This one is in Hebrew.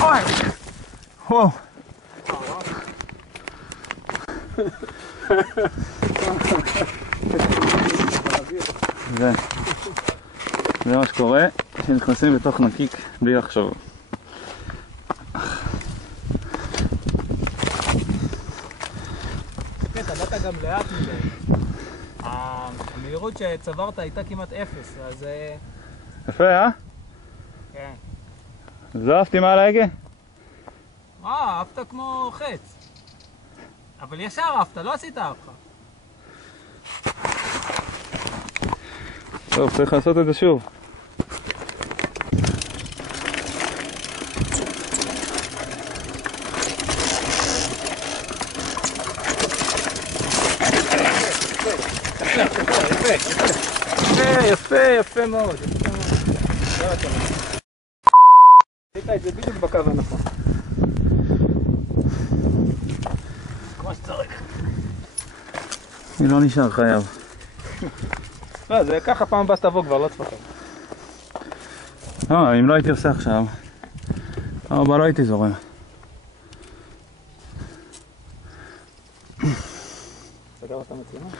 אוי! וואו! זה מה שקורה כשנכנסים בתוך נקיק בלי לחשוב. אתה באת גם לאט מדי. המהירות שצברת הייתה כמעט 0, אז... יפה, אה? כן. זרפתי מעל ההגה? עפת כמו חץ. אבל ישר עפת, לא עשית עפך. טוב, צריך לעשות את זה שוב. יפה מאוד. עשית את זה בדיוק בקו הנכון. כמו שצריך. אני לא נשאר חייב. לא, זה ככה פעם הבאה שתבוא כבר, לא תפחד. לא, אם לא הייתי עושה עכשיו, פעם הבאה לא הייתי זורם. סגר את המצלמה?